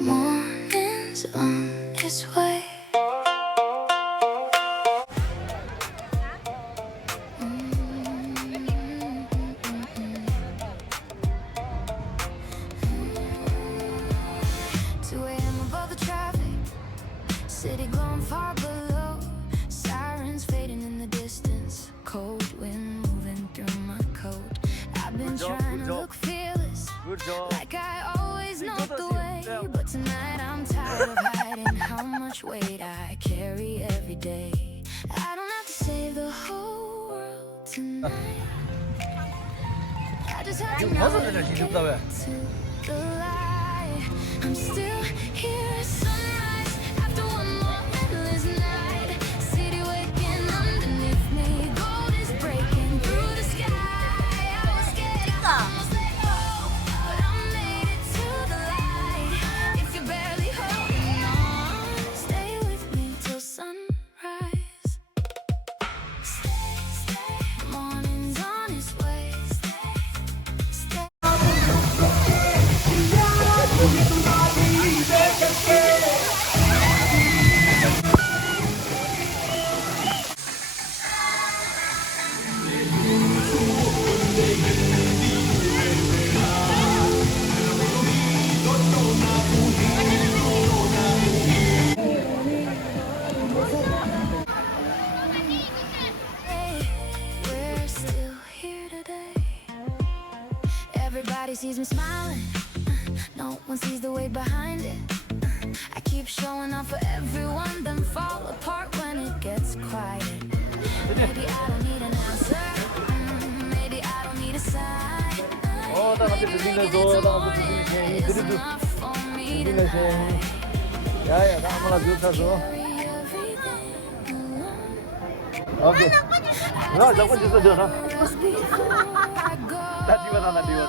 Morning's on its way. City glowing far below, sirens fading in the distance, cold wind moving through my coat. I've been trying to look fearless, like I always know the way, but tonight I'm tired of hiding how much weight I carry every day. I don't have to save the whole world tonight. I just have to know that I get to the light. I'm still here at sunrise after one more endless night. City waking underneath me, gold is breaking through the sky. I was scared, I almost let go, but I made it to the light. If you're barely holding on, stay with me till sunrise. Stay, morning's on its way. Stay. We're still here today. Everybody sees me smiling. No one sees the weight behind it. I keep showing up for everyone, then fall apart when it gets quiet. Maybe I don't need an answer. Maybe I don't need a sign. Maybe it's enough for me tonight. Okay. No, jangan justru jangan. Tadi mana dia?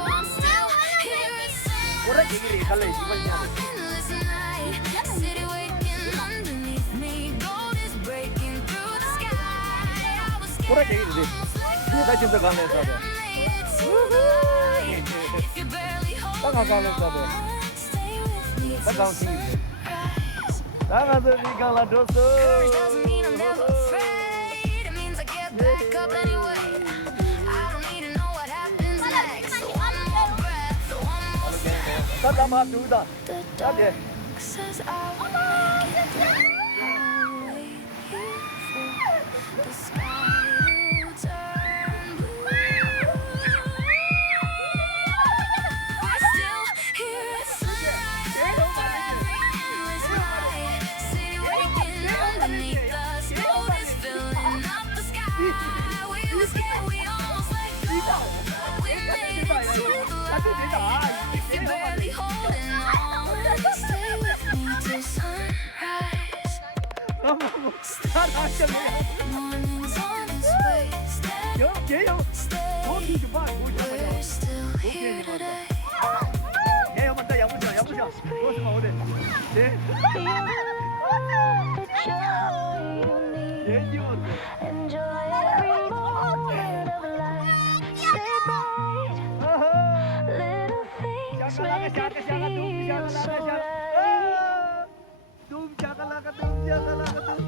Kurang gini kalau isinya. Kurang gini deh. Dia dah cinta kan saja. Tangan kanan saja. Tangan kiri. Tangan kiri kalau dosa. Back up anyway. I don't need to know what happens next. So one more breath, one more step. The dark says I will make it through. I'll wait here for the sky to turn blue. We're still here at sunrise. Every endless night. City waking underneath us. Gold is filling up the sky. We were scared, we almost let go, but we made it to the light. If you're barely holding on, stay with me till sunrise. Morning's on its way. Stay, we're still here today. Enjoy every moment of life. Stay bright. Little things make it feel so right.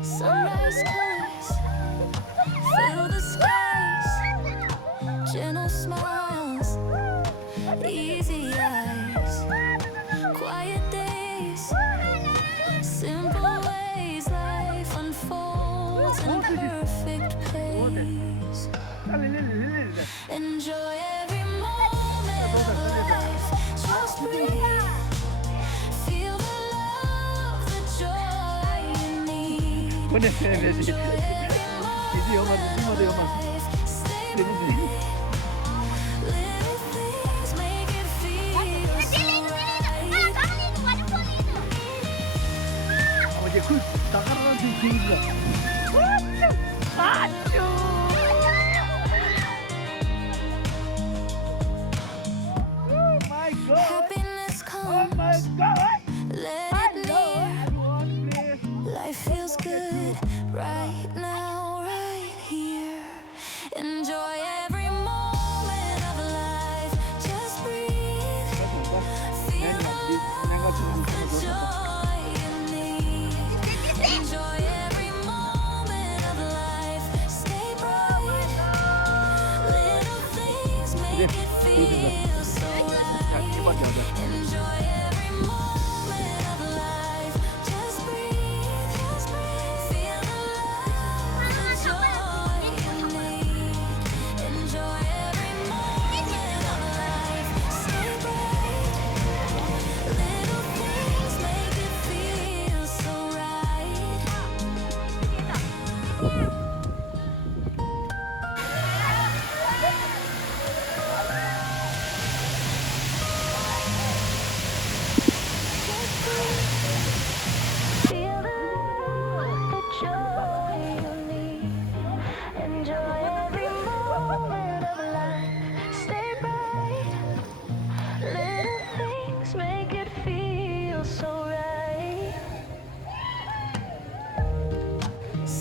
Sunrise colors fill the skies. Gentle smiles, easy eyes, quiet days, simple ways life unfolds in perfect place. Enjoy every moment of life. Just breathe. Feel the love, the joy you need. Enjoy every moment of life. Stay with. Little things make it feel so right. Happiness comes, let it near. Life feels good right now, right here. Enjoy every moment of life. Just breathe. Feel the love, the joy.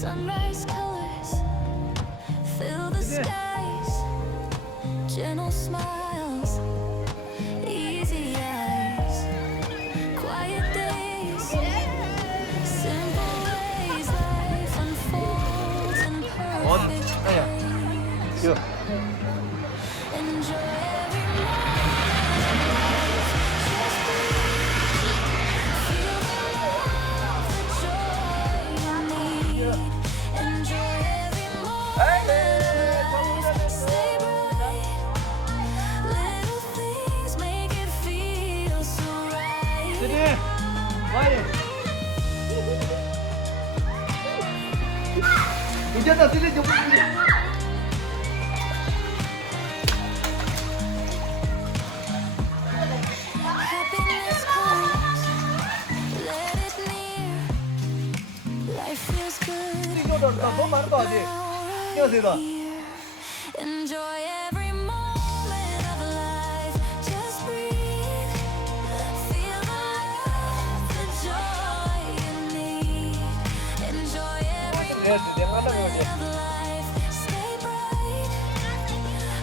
Sunrise colors fill the skies. Gentle smiles, easy eyes, quiet days, simple ways life unfolds in perfect ways. Enjoy every moment. Just breathe. Feel the love, the joy you need. Enjoy every moment. Stay bright. Little things make it feel so right. Happiness comes, let it near. Life feels good right now, right here. Enjoy every moment of life. Just breathe. Feel the love, the joy you need. Enjoy every moment of life. Stay bright.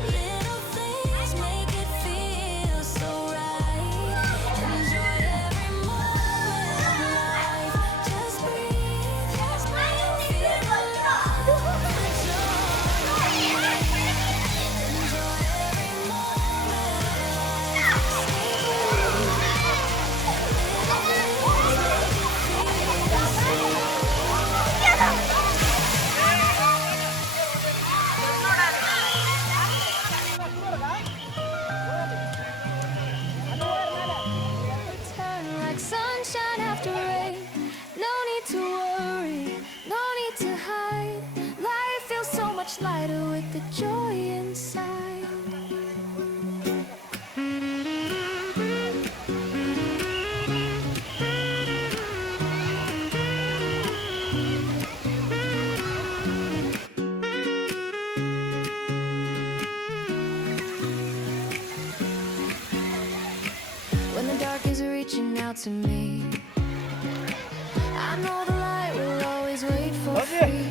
Little things make it feel so right. Enjoy every moment of life. Just breathe. Feel the love, the joy you need. Enjoy every moment of life. Stay turn like sunshine after rain. No need to worry, no need to hide. Life feels so much lighter with the joy inside. When the dark is reaching out to me, I know the light will always wait for free.